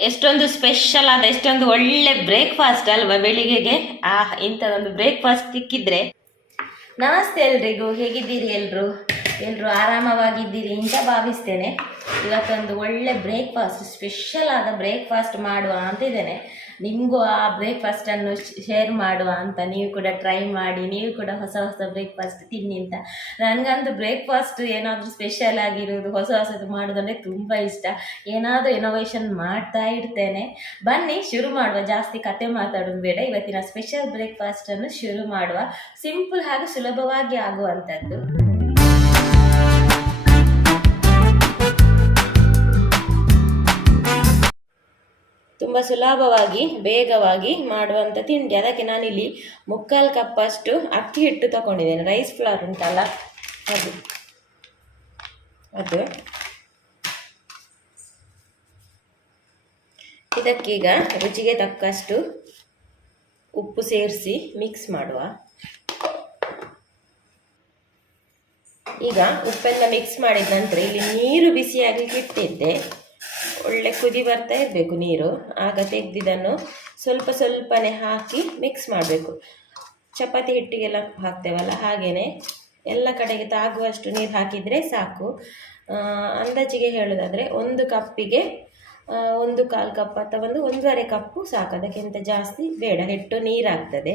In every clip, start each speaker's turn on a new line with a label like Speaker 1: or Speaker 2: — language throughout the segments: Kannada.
Speaker 1: ಎಷ್ಟೊಂದು ಸ್ಪೆಷಲ್ ಆದ, ಎಷ್ಟೊಂದು ಒಳ್ಳೆ ಬ್ರೇಕ್ಫಾಸ್ಟ್ ಅಲ್ವಾ ಬೆಳಿಗ್ಗೆಗೆ? ಆ, ಇಂಥದೊಂದು ಬ್ರೇಕ್ಫಾಸ್ಟ್ ಸಿಕ್ಕಿದ್ರೆ. ನಮಸ್ತೆ ಎಲ್ರಿಗೂ, ಹೇಗಿದ್ದೀರಿ ಎಲ್ರು? ಎಲ್ಲರೂ ಆರಾಮವಾಗಿದ್ದೀರಿ ಅಂತ ಭಾವಿಸ್ತೇನೆ. ಇವತ್ತೊಂದು ಒಳ್ಳೆ ಬ್ರೇಕ್ಫಾಸ್ಟ್ ಸ್ಪೆಷಲ್ ಆದ ಬ್ರೇಕ್ಫಾಸ್ಟ್ ಮಾಡುವ ಅಂತ ಇದ್ದೇನೆ. ನಿಮಗೂ ಆ ಬ್ರೇಕ್ಫಾಸ್ಟನ್ನು ಶೇರ್ ಮಾಡುವ ಅಂತ ನೀವು ಕೂಡ ಟ್ರೈ ಮಾಡಿ, ನೀವು ಕೂಡ ಹೊಸ ಹೊಸ ಬ್ರೇಕ್ಫಾಸ್ಟ್ ತಿನ್ನಿ ಅಂತ. ನನಗಂತೂ ಬ್ರೇಕ್ಫಾಸ್ಟ್ ಏನಾದರೂ ಸ್ಪೆಷಲ್ ಆಗಿರೋದು ಹೊಸ ಹೊಸದು ಮಾಡೋದಂದರೆ ತುಂಬ ಇಷ್ಟ. ಏನಾದರೂ ಇನೋವೇಷನ್ ಮಾಡ್ತಾ ಇರ್ತೇನೆ. ಬನ್ನಿ ಶುರು ಮಾಡುವ, ಜಾಸ್ತಿ ಕತೆ ಮಾತಾಡೋದು ಬೇಡ. ಇವತ್ತಿನ ಸ್ಪೆಷಲ್ ಬ್ರೇಕ್ಫಾಸ್ಟನ್ನು ಶುರು ಮಾಡುವ. ಸಿಂಪಲ್ ಹಾಗೂ ಸುಲಭವಾಗಿ ಆಗುವಂಥದ್ದು. ತುಂಬ ಸುಲಭವಾಗಿ ಬೇಗವಾಗಿ ಮಾಡುವಂಥ ತಿಂಡಿ. ಅದಕ್ಕೆ ನಾನಿಲ್ಲಿ ಮುಕ್ಕಾಲು ಕಪ್ಪಷ್ಟು ಅಕ್ಕಿ ಹಿಟ್ಟು ತಗೊಂಡಿದ್ದೇನೆ. ರೈಸ್ ಫ್ಲವರ್ ಉಂಟಲ್ಲ, ಅದು. ಅದು. ಇದಕ್ಕೀಗ ರುಚಿಗೆ ತಕ್ಕಷ್ಟು ಉಪ್ಪು ಸೇರಿಸಿ ಮಿಕ್ಸ್ ಮಾಡುವ. ಈಗ ಉಪ್ಪೆಲ್ಲ ಮಿಕ್ಸ್ ಮಾಡಿದ ನಂತರ ಇಲ್ಲಿ ನೀರು ಬಿಸಿಯಾಗಲಿಕ್ಕೆ ಇಟ್ಟಿದ್ದೆ. ಒಳ್ಳೆ ಕುದಿ ಬರ್ತಾ ಇರಬೇಕು ನೀರು. ಆಗ ತೆಗೆದಿದ್ದನ್ನು ಸ್ವಲ್ಪ ಸ್ವಲ್ಪನೇ ಹಾಕಿ ಮಿಕ್ಸ್ ಮಾಡಬೇಕು. ಚಪಾತಿ ಹಿಟ್ಟಿಗೆಲ್ಲ ಹಾಕ್ತೇವಲ್ಲ ಹಾಗೆಯೇ ಎಲ್ಲ ಕಡೆಗೆ ತಾಗುವಷ್ಟು ನೀರು ಹಾಕಿದರೆ ಸಾಕು. ಅಂದಾಜಿಗೆ ಹೇಳೋದಾದರೆ ಒಂದು ಕಪ್ಪಿಗೆ ಒಂದು ಕಾಲು ಕಪ್ ಅಥವಾ ಒಂದು ಒಂದೂವರೆ ಕಪ್ಪು ಸಾಕು. ಅದಕ್ಕಿಂತ ಜಾಸ್ತಿ ಬೇಡ. ಹಿಟ್ಟು ನೀರಾಗ್ತದೆ.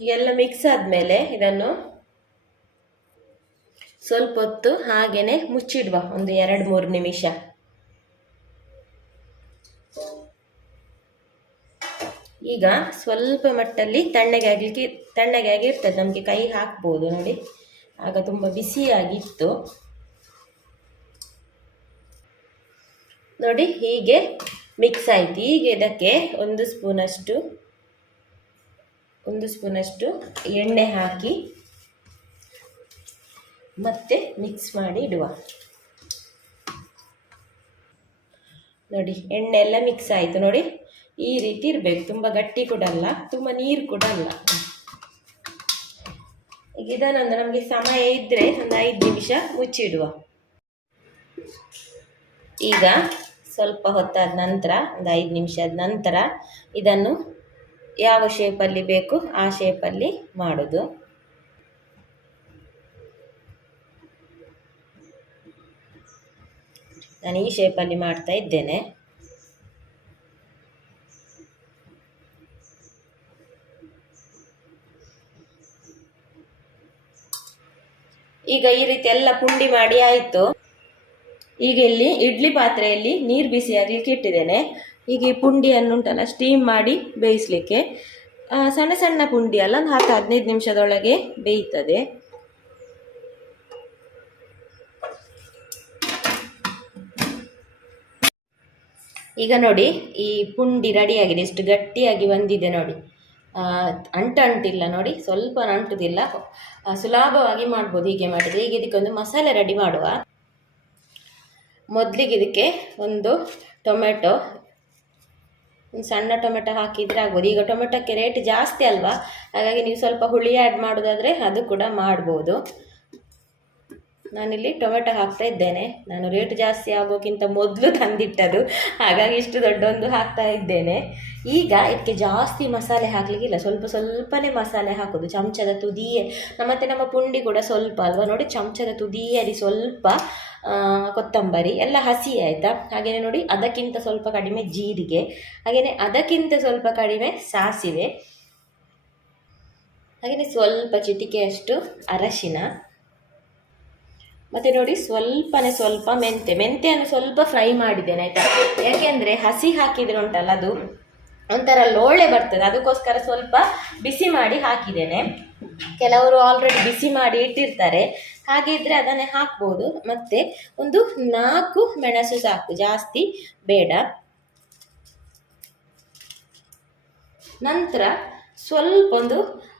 Speaker 1: ಎಲ್ಲ ಮಿಕ್ಸ್ ಆದಮೇಲೆ ಇದನ್ನು ಸ್ವಲ್ಪ ಹೊತ್ತು ಹಾಗೆಯೇ ಮುಚ್ಚಿಡುವ, ಒಂದು ಎರಡು ಮೂರು ನಿಮಿಷ. ಈಗ ಸ್ವಲ್ಪ ಮಟ್ಟಲ್ಲಿ ತಣ್ಣಗೆ ಆಗಲಿಕ್ಕೆ, ತಣ್ಣಗೆ ಆಗಿರ್ತದೆ, ನಮಗೆ ಕೈ ಹಾಕ್ಬೋದು ನೋಡಿ. ಆಗ ತುಂಬ ಬಿಸಿಯಾಗಿತ್ತು. ನೋಡಿ, ಹೀಗೆ ಮಿಕ್ಸ್ ಆಯಿತು. ಈಗ ಇದಕ್ಕೆ ಒಂದು ಸ್ಪೂನಷ್ಟು ಒಂದು ಸ್ಪೂನಷ್ಟು ಎಣ್ಣೆ ಹಾಕಿ ಮತ್ತೆ ಮಿಕ್ಸ್ ಮಾಡಿ ಇಡುವ. ನೋಡಿ, ಎಣ್ಣೆ ಎಲ್ಲ ಮಿಕ್ಸ್ ಆಯಿತು ನೋಡಿ. ಈ ರೀತಿ ಇರಬೇಕು. ತುಂಬ ಗಟ್ಟಿ ಕೂಡ ಅಲ್ಲ, ತುಂಬ ನೀರು ಕೂಡ ಅಲ್ಲ. ಈಗ ಇದನ್ನೊಂದು ನಮಗೆ ಸಮಯ ಇದ್ದರೆ ಒಂದು ಐದು ನಿಮಿಷ ಮುಚ್ಚಿಡುವ ಈಗ ಸ್ವಲ್ಪ ಹೊತ್ತಾದ ನಂತರ, ಒಂದು ಐದು ನಿಮಿಷದ ನಂತರ ಇದನ್ನು ಯಾವ ಶೇಪಲ್ಲಿ ಬೇಕು ಆ ಶೇಪಲ್ಲಿ ಮಾಡೋದು. ನಾನು ಈ ಶೇಪಲ್ಲಿ ಮಾಡ್ತಾ ಇದ್ದೇನೆ. ಈಗ ಈ ರೀತಿ ಎಲ್ಲ ಪುಂಡಿ ಮಾಡಿ ಆಯಿತು. ಈಗ ಇಲ್ಲಿ ಇಡ್ಲಿ ಪಾತ್ರೆಯಲ್ಲಿ ನೀರು ಬಿಸಿ ಆಗಲಿಕ್ಕೆ ಇಟ್ಟಿದ್ದೇನೆ. ಈ ಪುಂಡಿಯನ್ನು ಉಂಟಲ್ಲ ಸ್ಟೀಮ್ ಮಾಡಿ ಬೇಯಿಸಲಿಕ್ಕೆ. ಸಣ್ಣ ಸಣ್ಣ ಪುಂಡಿ ಅಲ್ಲ, ಒಂದು ಹತ್ತು ಹದಿನೈದು ನಿಮಿಷದೊಳಗೆ ಬೇಯ್ತದೆ. ಈಗ ನೋಡಿ, ಈ ಪುಂಡಿ ರೆಡಿಯಾಗಿದೆ ಎಷ್ಟು ಗಟ್ಟಿಯಾಗಿ ಬಂದಿದೆ ನೋಡಿ. ಅಂಟು ಅಂಟಿಲ್ಲ ನೋಡಿ, ಸ್ವಲ್ಪ ಅಂಟುದಿಲ್ಲ. ಸುಲಭವಾಗಿ ಮಾಡ್ಬೋದು, ಹೀಗೆ ಮಾಡಿದರೆ. ಈಗ ಇದಕ್ಕೆ ಒಂದು ಮಸಾಲೆ ರೆಡಿ ಮಾಡುವ. ಮೊದಲಿಗೆ ಇದಕ್ಕೆ ಒಂದು ಟೊಮೆಟೊ ಸಣ್ಣ ಟೊಮೆಟೊ ಹಾಕಿದರೆ ಆಗ್ಬೋದು. ಈಗ ಟೊಮೆಟೊಕ್ಕೆ ರೇಟ್ ಜಾಸ್ತಿ ಅಲ್ವಾ? ಹಾಗಾಗಿ ನೀವು ಸ್ವಲ್ಪ ಹುಳಿ ಆ್ಯಡ್ ಮಾಡೋದಾದರೆ ಅದು ಕೂಡ ಮಾಡ್ಬೋದು. ನಾನಿಲ್ಲಿ ಟೊಮೆಟೊ ಹಾಕ್ತಾ ಇದ್ದೇನೆ. ನಾನು ರೇಟ್ ಜಾಸ್ತಿ ಆಗೋಕ್ಕಿಂತ ಮೊದಲು ತಂದಿಟ್ಟದು. ಹಾಗಾಗಿ ಇಷ್ಟು ದೊಡ್ಡೊಂದು ಹಾಕ್ತಾ ಇದ್ದೇನೆ. ಈಗ ಇದಕ್ಕೆ ಜಾಸ್ತಿ ಮಸಾಲೆ ಹಾಕಲಿಕ್ಕಿಲ್ಲ ಸ್ವಲ್ಪ ಸ್ವಲ್ಪನೇ ಮಸಾಲೆ ಹಾಕೋದು. ಚಮಚದ ತುದಿಯೇ. ಮತ್ತು ನಮ್ಮ ಪುಂಡಿ ಕೂಡ ಸ್ವಲ್ಪ ಅಲ್ವಾ? ನೋಡಿ, ಚಮಚದ ತುದಿಯಲ್ಲಿ ಸ್ವಲ್ಪ ಕೊತ್ತಂಬರಿ, ಎಲ್ಲ ಹಸಿ ಆಯಿತಾ? ಹಾಗೆಯೇ ನೋಡಿ, ಅದಕ್ಕಿಂತ ಸ್ವಲ್ಪ ಕಡಿಮೆ ಜೀರಿಗೆ ಹಾಗೆಯೇ ಅದಕ್ಕಿಂತ ಸ್ವಲ್ಪ ಕಡಿಮೆ ಸಾಸಿವೆ ಹಾಗೆಯೇ ಸ್ವಲ್ಪ ಚಿಟಿಕೆಯಷ್ಟು ಅರಶಿನ. ಮತ್ತು ನೋಡಿ ಸ್ವಲ್ಪನೇ ಸ್ವಲ್ಪ ಮೆಂತೆ. ಮೆಂತೆಯನ್ನು ಸ್ವಲ್ಪ ಫ್ರೈ ಮಾಡಿದ್ದೇನೆ, ಆಯಿತಾ? ಯಾಕೆಂದರೆ ಹಸಿ ಹಾಕಿದ್ರೆ ಉಂಟಲ್ಲ ಅದು? ಒಂಥರ ಲೋಳೆ ಬರ್ತದೆ. ಅದಕ್ಕೋಸ್ಕರ ಸ್ವಲ್ಪ ಬಿಸಿ ಮಾಡಿ ಹಾಕಿದ್ದೇನೆ. ಕೆಲವರು ಆಲ್ರೆಡಿ ಬಿಸಿ ಮಾಡಿ ಇಟ್ಟಿರ್ತಾರೆ. ಹಾಗಿದ್ರೆ ಅದನ್ನೇ ಹಾಕ್ಬೋದು. ಮತ್ತು ಒಂದು ನಾಲ್ಕು ಮೆಣಸು ಸಾಕು. ಜಾಸ್ತಿ ಬೇಡ. ನಂತರ ಸ್ವಲ್ಪ ಒಂದು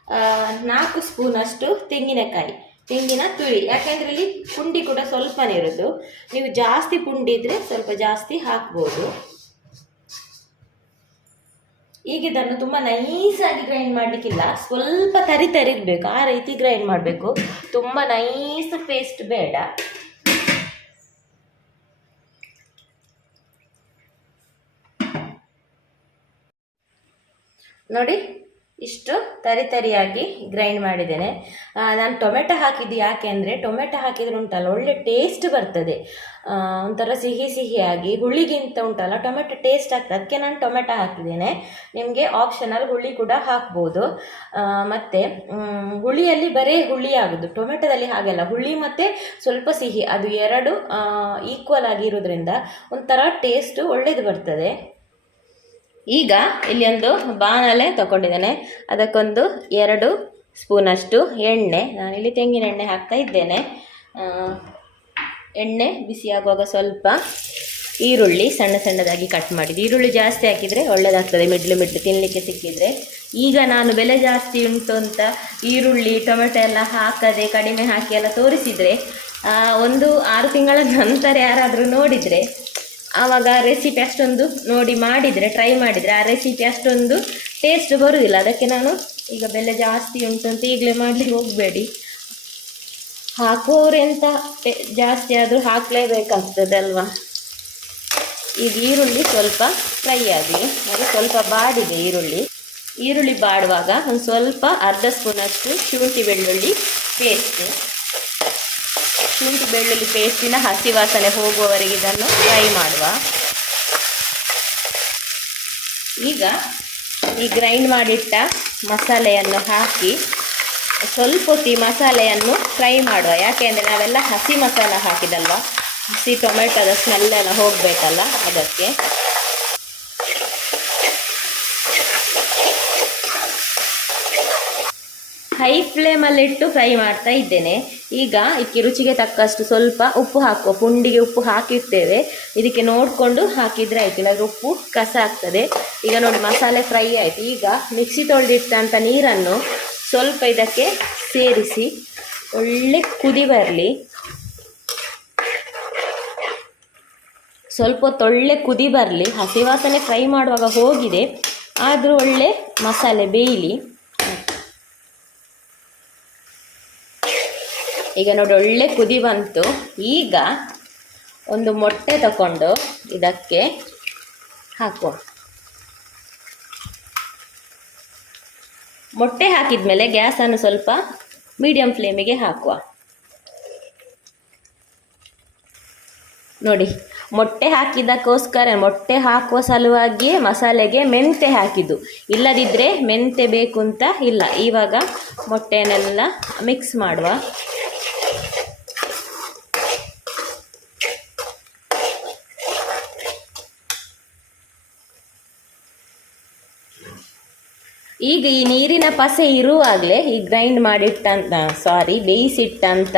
Speaker 1: ನಾಲ್ಕು ಸ್ಪೂನಷ್ಟು ತೆಂಗಿನಕಾಯಿ. ತೆಂಗಿನ ತುರಿ. ಯಾಕೆಂದ್ರೆ ಇಲ್ಲಿ ಪುಂಡಿ ಕೂಡ ಸ್ವಲ್ಪನೇ ಇರೋದು. ನೀವು ಜಾಸ್ತಿ ಪುಂಡಿ ಇದ್ರೆ ಸ್ವಲ್ಪ ಜಾಸ್ತಿ ಹಾಕ್ಬೋದು. ಈಗ ಇದನ್ನು ತುಂಬ ನೈಸಾಗಿ ಗ್ರೈಂಡ್ ಮಾಡಲಿಕ್ಕಿಲ್ಲ. ಸ್ವಲ್ಪ ತರಿ ತರಿ ಇರಬೇಕು ಆ ರೀತಿ ಗ್ರೈಂಡ್ ಮಾಡಬೇಕು. ತುಂಬ ನೈಸ್ ಪೇಸ್ಟ್ ಬೇಡ. ನೋಡಿ ಇಷ್ಟು ತರಿ ತರಿಯಾಗಿ ಗ್ರೈಂಡ್ ಮಾಡಿದ್ದೇನೆ. ನಾನು ಟೊಮೆಟೊ ಹಾಕಿದ್ದು ಯಾಕೆ ಅಂದರೆ ಟೊಮೆಟೊ ಹಾಕಿದ್ರೆ ಉಂಟಲ್ಲ, ಒಳ್ಳೆ ಟೇಸ್ಟ್ ಬರ್ತದೆ. ಒಂಥರ ಸಿಹಿ ಸಿಹಿಯಾಗಿ, ಹುಳಿಗಿಂತ ಉಂಟಲ್ಲ, ಟೊಮೆಟೊ ಟೇಸ್ಟ್ ಆಗ್ತದೆ. ಅದಕ್ಕೆ ನಾನು ಟೊಮೆಟೊ ಹಾಕಿದ್ದೇನೆ. ನಿಮಗೆ ಆಪ್ಷನಲ್ ಹುಳಿ ಕೂಡ ಹಾಕ್ಬೋದು. ಮತ್ತೆ ಹುಳಿಯಲ್ಲಿ ಬರೀ ಹುಳಿ ಆಗೋದು. ಟೊಮೆಟೊದಲ್ಲಿ ಹಾಗೆಲ್ಲ, ಹುಳಿ ಮತ್ತು ಸ್ವಲ್ಪ ಸಿಹಿ, ಅದು ಎರಡು ಈಕ್ವಲ್ ಆಗಿರೋದ್ರಿಂದ ಒಂಥರ ಟೇಸ್ಟು ಒಳ್ಳೇದು ಬರ್ತದೆ. ಈಗ ಇಲ್ಲಿ ಒಂದು ಬಾಣಲೆ ತಗೊಂಡಿದ್ದೇನೆ. ಅದಕ್ಕೊಂದು ಎರಡು ಸ್ಪೂನಷ್ಟು ಎಣ್ಣೆ. ನಾನಿಲ್ಲಿ ತೆಂಗಿನ ಎಣ್ಣೆ ಹಾಕ್ತಾ ಇದ್ದೇನೆ. ಎಣ್ಣೆ ಬಿಸಿಯಾಗುವಾಗ ಸ್ವಲ್ಪ ಈರುಳ್ಳಿ ಸಣ್ಣ ಸಣ್ಣದಾಗಿ ಕಟ್ ಮಾಡಿದ್ದು. ಈರುಳ್ಳಿ ಜಾಸ್ತಿ ಹಾಕಿದರೆ ಒಳ್ಳೆಯದಾಗ್ತದೆ ಮಿಡ್ಲು ಮಿಡ್ಲು ತಿನ್ನಲಿಕ್ಕೆ ಸಿಕ್ಕಿದರೆ. ಈಗ ನಾನು ಬೆಲೆ ಜಾಸ್ತಿ ಉಂಟು ಅಂತ ಈರುಳ್ಳಿ, ಟೊಮೆಟೊ ಎಲ್ಲ ಹಾಕದೆ, ಕಡಿಮೆ ಹಾಕಿ ಎಲ್ಲ ತೋರಿಸಿದರೆ ಒಂದು ಆರು ತಿಂಗಳ ನಂತರ ಯಾರಾದರೂ ನೋಡಿದರೆ ಆವಾಗ ರೆಸಿಪಿ ಅಷ್ಟೊಂದು ನೋಡಿ ಮಾಡಿದರೆ ಟ್ರೈ ಮಾಡಿದರೆ ಆ ರೆಸಿಪಿ ಅಷ್ಟೊಂದು ಟೇಸ್ಟ್ ಬರುವುದಿಲ್ಲ ಅದಕ್ಕೆ ನಾನು ಈಗ ಬೆಲೆ ಜಾಸ್ತಿ ಉಂಟು ಅಂತ ಈಗಲೇ ಮಾಡಲಿಕ್ಕೆ ಹೋಗಬೇಡಿ. ಹಾಕೋರೆಂತ ಜಾಸ್ತಿ ಆದರೂ ಹಾಕಲೇಬೇಕಾಗ್ತದೆ ಅಲ್ವಾ? ಈಗ ಈರುಳ್ಳಿ ಸ್ವಲ್ಪ ಫ್ರೈ ಆಗಿ, ಅದು ಸ್ವಲ್ಪ ಬಾಡಿದೆ ಈರುಳ್ಳಿ. ಈರುಳ್ಳಿ ಬಾಡುವಾಗ ಒಂದು ಸ್ವಲ್ಪ ಅರ್ಧ ಸ್ಪೂನಷ್ಟು ಶುಂಠಿ ಬೆಳ್ಳುಳ್ಳಿ ಪೇಸ್ಟ್ ಶುಂಠಿ ಬೆಳ್ಳುಳ್ಳಿ ಪೇಸ್ಟಿನ ಹಸಿ ವಾಸನೆ ಹೋಗುವವರೆಗೆ ಇದನ್ನು ಫ್ರೈ ಮಾಡುವ. ಈಗ ಈ ಗ್ರೈಂಡ್ ಮಾಡಿಟ್ಟ ಮಸಾಲೆಯನ್ನು ಹಾಕಿ ಸ್ವಲ್ಪ ಹೊತ್ತು ಈ ಮಸಾಲೆಯನ್ನು ಫ್ರೈ ಮಾಡುವ. ಯಾಕೆಂದರೆ ನಾವೆಲ್ಲ ಹಸಿ ಮಸಾಲ ಹಾಕಿದಲ್ವ? ಹಸಿ ಟೊಮೆಟೊದ ಸ್ಮೆಲ್ಲೆಲ್ಲ ಹೋಗಬೇಕಲ್ಲ ಅದಕ್ಕೆ. ಹೈ ಫ್ಲೇಮಲ್ಲಿಟ್ಟು ಫ್ರೈ ಮಾಡ್ತಾ ಇದ್ದೇನೆ. ಈಗ ಇದಕ್ಕೆ ರುಚಿಗೆ ತಕ್ಕಷ್ಟು ಸ್ವಲ್ಪ ಉಪ್ಪು ಹಾಕುವ ಪುಂಡಿಗೆ ಉಪ್ಪು ಹಾಕಿರ್ತೇವೆ. ಇದಕ್ಕೆ ನೋಡಿಕೊಂಡು ಹಾಕಿದರೆ ಆಯಿತು. ಇಲ್ಲಾದ್ರೆ ಉಪ್ಪು ಕಸ ಆಗ್ತದೆ. ಈಗ ನೋಡಿ, ಮಸಾಲೆ ಫ್ರೈ ಆಯಿತು. ಈಗ ಮಿಕ್ಸಿ ತೊಳೆದಿಟ್ಟಂಥ ನೀರನ್ನು ಸ್ವಲ್ಪ ಇದಕ್ಕೆ ಸೇರಿಸಿ ಒಳ್ಳೆ ಕುದಿ ಬರಲಿ. ಸ್ವಲ್ಪ ತೊಳ್ಳೆ ಕುದಿ ಬರಲಿ. ಹಸಿ ವಾಸನೆ ಫ್ರೈ ಮಾಡುವಾಗ ಹೋಗಿದೆ. ಆದರೂ ಒಳ್ಳೆ ಮಸಾಲೆ ಬೇಯಲಿ. ಈಗ ನೋಡಿ ಒಳ್ಳೆ ಕುದಿ ಬಂತು. ಈಗ ಒಂದು ಮೊಟ್ಟೆ ತಗೊಂಡು ಇದಕ್ಕೆ ಹಾಕುವ. ಮೊಟ್ಟೆ ಹಾಕಿದ್ಮೇಲೆ ಗ್ಯಾಸನ್ನು ಸ್ವಲ್ಪ ಮೀಡಿಯಂ ಫ್ಲೇಮಿಗೆ ಹಾಕುವ. ನೋಡಿ, ಮೊಟ್ಟೆ ಹಾಕಿದ್ದಕ್ಕೋಸ್ಕರ ಮೊಟ್ಟೆ ಹಾಕುವ ಸಲುವಾಗಿಯೇ ಮಸಾಲೆಗೆ ಮೆಂತೆ ಹಾಕಿದ್ದು. ಇಲ್ಲದಿದ್ದರೆ ಮೆಂತೆ ಬೇಕು ಅಂತ ಇಲ್ಲ. ಇವಾಗ ಮೊಟ್ಟೆನೆಲ್ಲ ಮಿಕ್ಸ್ ಮಾಡುವ. ಈಗ ಈ ನೀರಿನ ಪಸೆ ಇರುವಾಗಲೇ ಈ ಗ್ರೈಂಡ್ ಮಾಡಿಟ್ಟಂತ ಸಾರಿ ಬೇಯಿಸಿಟ್ಟಂತ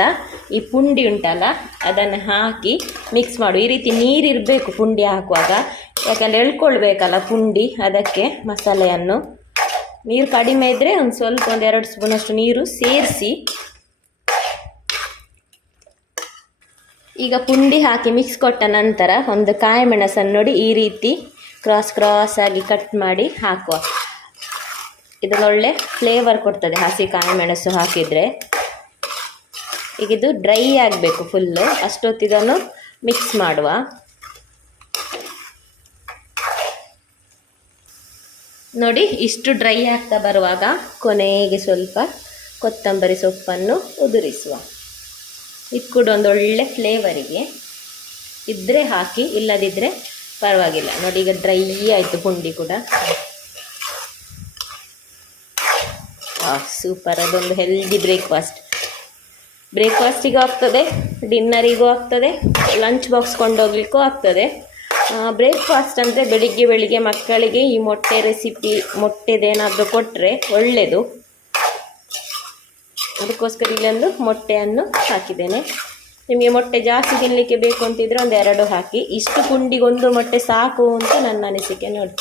Speaker 1: ಈ ಪುಂಡಿ ಉಂಟಲ್ಲ, ಅದನ್ನು ಹಾಕಿ ಮಿಕ್ಸ್ ಮಾಡು. ಈ ರೀತಿ ನೀರಿರಬೇಕು ಪುಂಡಿ ಹಾಕುವಾಗ. ಯಾಕಂದರೆ ಎಳ್ಕೊಳ್ಬೇಕಲ್ಲ ಪುಂಡಿ, ಅದಕ್ಕೆ ಮಸಾಲೆಯನ್ನು. ನೀರು ಕಡಿಮೆ ಇದ್ದರೆ ಒಂದು ಸ್ವಲ್ಪ ಒಂದು ಎರಡು ಸ್ಪೂನಷ್ಟು ನೀರು ಸೇರಿಸಿ. ಈಗ ಪುಂಡಿ ಹಾಕಿ ಮಿಕ್ಸ್ ಕೊಟ್ಟ ನಂತರ ಒಂದು ಕಾಯಿ ಮೆಣಸನ್ನು ನೋಡಿ ಈ ರೀತಿ ಕ್ರಾಸ್ ಕ್ರಾಸ್ ಆಗಿ ಕಟ್ ಮಾಡಿ ಹಾಕುವ. ಇದನ್ನೊಳ್ಳೆ ಫ್ಲೇವರ್ ಕೊಡ್ತದೆ. ಹಸಿ ಕಾಯಿ ಮೆಣಸು ಹಾಕಿದರೆ. ಈಗ ಇದು ಡ್ರೈ ಆಗಬೇಕು ಫುಲ್ಲು ಅಷ್ಟೊತ್ತಿದನ್ನು ಮಿಕ್ಸ್ ಮಾಡುವ. ನೋಡಿ, ಇಷ್ಟು ಡ್ರೈ ಆಗ್ತಾ ಬರುವಾಗ ಕೊನೆಗೆ ಸ್ವಲ್ಪ ಕೊತ್ತಂಬರಿ ಸೊಪ್ಪನ್ನು ಉದುರಿಸುವ. ಇದು ಕೂಡ ಒಂದು ಒಳ್ಳೆ ಫ್ಲೇವರಿಗೆ ಇದ್ದರೆ ಹಾಕಿ ಇಲ್ಲದಿದ್ದರೆ ಪರವಾಗಿಲ್ಲ. ನೋಡಿ, ಈಗ ಡ್ರೈ ಆಯಿತು, ಪುಂಡಿ ಕೂಡ. ಸೂಪರ್ ಅದೊಂದು ಹೆಲ್ದಿ ಬ್ರೇಕ್ಫಾಸ್ಟ್ ಬ್ರೇಕ್ಫಾಸ್ಟಿಗೂ ಆಗ್ತದೆ ಡಿನ್ನರಿಗೂ ಆಗ್ತದೆ ಲಂಚ್ ಬಾಕ್ಸ್ ಕೊಂಡೋಗ್ಲಿಕ್ಕೂ ಆಗ್ತದೆ. ಬ್ರೇಕ್ಫಾಸ್ಟ್ ಅಂದರೆ ಬೆಳಿಗ್ಗೆ ಬೆಳಿಗ್ಗೆ ಮಕ್ಕಳಿಗೆ ಈ ಮೊಟ್ಟೆ ರೆಸಿಪಿ ಮೊಟ್ಟೆದೇನಾದರೂ ಕೊಟ್ಟರೆ ಒಳ್ಳೆಯದು ಅದಕ್ಕೋಸ್ಕರ ಇಲ್ಲೊಂದು ಮೊಟ್ಟೆಯನ್ನು ಹಾಕಿದ್ದೇನೆ. ನಿಮಗೆ ಮೊಟ್ಟೆ ಜಾಸ್ತಿ ತಿನ್ನಲಿಕ್ಕೆ ಬೇಕು ಅಂತಿದ್ರೆ ಒಂದು ಎರಡು ಹಾಕಿ. ಇಷ್ಟು ಕುಂಡಿಗೊಂದು ಮೊಟ್ಟೆ ಸಾಕು ಅಂತ ನನ್ನ ಅನಿಸಿಕೆ ನೋಡಿ.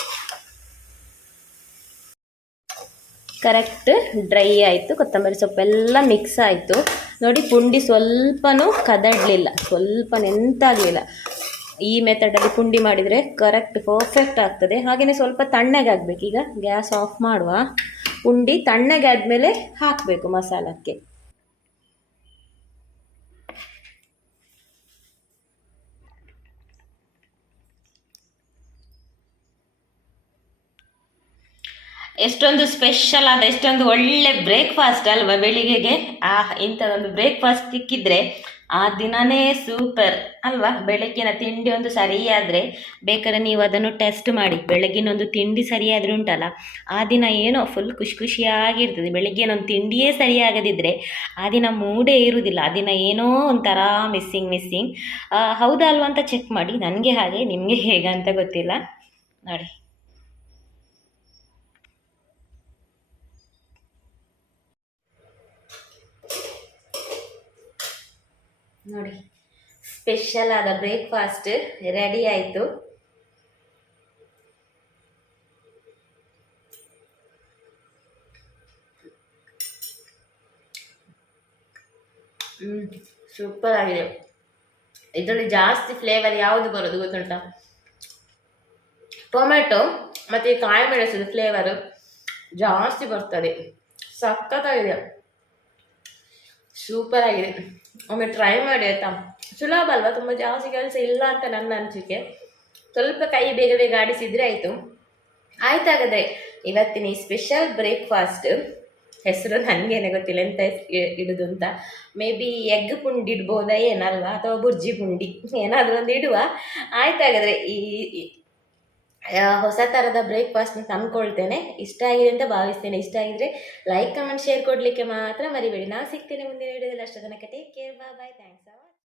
Speaker 1: ಕರೆಕ್ಟ್ ಡ್ರೈ ಆಯಿತು, ಕೊತ್ತಂಬರಿ ಸೊಪ್ಪೆಲ್ಲ ಮಿಕ್ಸ್ ಆಯಿತು. ನೋಡಿ ಪುಂಡಿ ಸ್ವಲ್ಪನೂ ಕದಡಲಿಲ್ಲ, ಸ್ವಲ್ಪ ನೆಂತಾಗಲಿಲ್ಲ. ಈ ಮೆಥಡಲ್ಲಿ ಪುಂಡಿ ಮಾಡಿದರೆ ಕರೆಕ್ಟ್ ಪರ್ಫೆಕ್ಟ್ ಆಗ್ತದೆ. ಹಾಗೆಯೇ ಸ್ವಲ್ಪ ತಣ್ಣಗೆ ಆಗಬೇಕು. ಈಗ ಗ್ಯಾಸ್ ಆಫ್ ಮಾಡುವ. ಪುಂಡಿ ತಣ್ಣಗೆ ಆದಮೇಲೆ ಹಾಕಬೇಕು ಮಸಾಲಕ್ಕೆ. ಎಷ್ಟೊಂದು ಸ್ಪೆಷಲ್ ಆದ, ಎಷ್ಟೊಂದು ಒಳ್ಳೆ ಬ್ರೇಕ್ಫಾಸ್ಟ್ ಅಲ್ವಾ ಬೆಳಿಗ್ಗೆಗೆ? ಆ, ಇಂಥದೊಂದು ಬ್ರೇಕ್ಫಾಸ್ಟ್ ಸಿಕ್ಕಿದ್ರೆ ಆ ದಿನನೇ ಸೂಪರ್ ಅಲ್ವಾ? ಬೆಳಗ್ಗಿನ ತಿಂಡಿ ಒಂದು ಸರಿಯಾದರೆ ಬೇಕಾದ್ರೆ ನೀವು ಅದನ್ನು ಟೆಸ್ಟ್ ಮಾಡಿ. ಬೆಳಗ್ಗಿನ ಒಂದು ತಿಂಡಿ ಸರಿಯಾದರೆ ಉಂಟಲ್ಲ? ಆ ದಿನ ಏನೋ ಫುಲ್ ಖುಷಿ ಖುಷಿಯಾಗಿರ್ತದೆ. ಬೆಳಗ್ಗೆನೊಂದು ತಿಂಡಿಯೇ ಸರಿಯಾಗದಿದ್ದರೆ ಆ ದಿನ ಮೂಡೇ ಇರುವುದಿಲ್ಲ ಆ ದಿನ ಏನೋ ಒಂಥರ ಮಿಸ್ಸಿಂಗ್ ಮಿಸ್ಸಿಂಗ್ ಹೌದಾ ಅಲ್ವಾ ಅಂತ ಚೆಕ್ ಮಾಡಿ. ನನಗೆ ಹಾಗೆ, ನಿಮಗೆ ಹೇಗೆ ಅಂತ ಗೊತ್ತಿಲ್ಲ. ನೋಡಿ. ನೋಡಿ ಸ್ಪೆಷಲ್ ಆದ ಬ್ರೇಕ್ಫಾಸ್ಟ್ ರೆಡಿ ಆಯಿತು. ಹ್ಞೂ ಸೂಪರ್ ಆಗಿದೆ. ಇದರಲ್ಲಿ ಜಾಸ್ತಿ ಫ್ಲೇವರ್ ಯಾವುದು ಬರೋದು ಗೊತ್ತುಂಟ? ಟೊಮೆಟೊ ಮತ್ತು ಕಾಯಿ ಮೆಣಸು ಫ್ಲೇವರು ಜಾಸ್ತಿ ಬರ್ತದೆ. ಸಖತ್ತಾಗಿದೆ. ಸೂಪರ್ ಆಗಿದೆ. ಒಮ್ಮೆ ಟ್ರೈ ಮಾಡಿ ಆಯ್ತಾ? ಸುಲಭ ಅಲ್ವಾ? ತುಂಬ ಜಾಸ್ತಿ ಕೆಲಸ ಇಲ್ಲ ಅಂತ ನನ್ನ ಅನಿಸಿಕೆ. ಸ್ವಲ್ಪ ಕೈ ಬೇಗ ಬೇಗ ಆಡಿಸಿದ್ರೆ ಆಯಿತು. ಹಾಗಾದರೆ ಇವತ್ತಿನ ಈ ಸ್ಪೆಷಲ್ ಬ್ರೇಕ್ಫಾಸ್ಟ್ ಹೆಸರು ನನಗೇನೆ ಗೊತ್ತಿಲ್ಲ ಎಂತ ಇಡುದು ಅಂತ. ಮೇ ಬಿ ಎಗ್ ಪುಂಡಿ ಇಡ್ಬೋದಾ ಏನಲ್ವಾ? ಅಥವಾ ಬುರ್ಜಿ ಪುಂಡಿ ಏನಾದರೂ ಒಂದು ಇಡುವ? ಆಯ್ತು ಈ ಹೊಸ ಥರದ ಬ್ರೇಕ್ಫಾಸ್ಟ್ ತಂದ್ಕೊಳ್ತೇನೆ. ಇಷ್ಟ ಆಗಿದೆ ಅಂತ ಭಾವಿಸ್ತೇನೆ. ಇಷ್ಟ ಆಗಿದ್ರೆ ಲೈಕ್ ಕಮೆಂಟ್ ಶೇರ್ ಕೊಡಲಿಕ್ಕೆ ಮಾತ್ರ ಮರಿಬೇಡಿ. ನಾನು ಸಿಗ್ತೇನೆ ಮುಂದಿನ ವಿಡಿಯೋದಲ್ಲಿ ಅಷ್ಟು ಜನಕ್ಕೆ take care bye bye thanks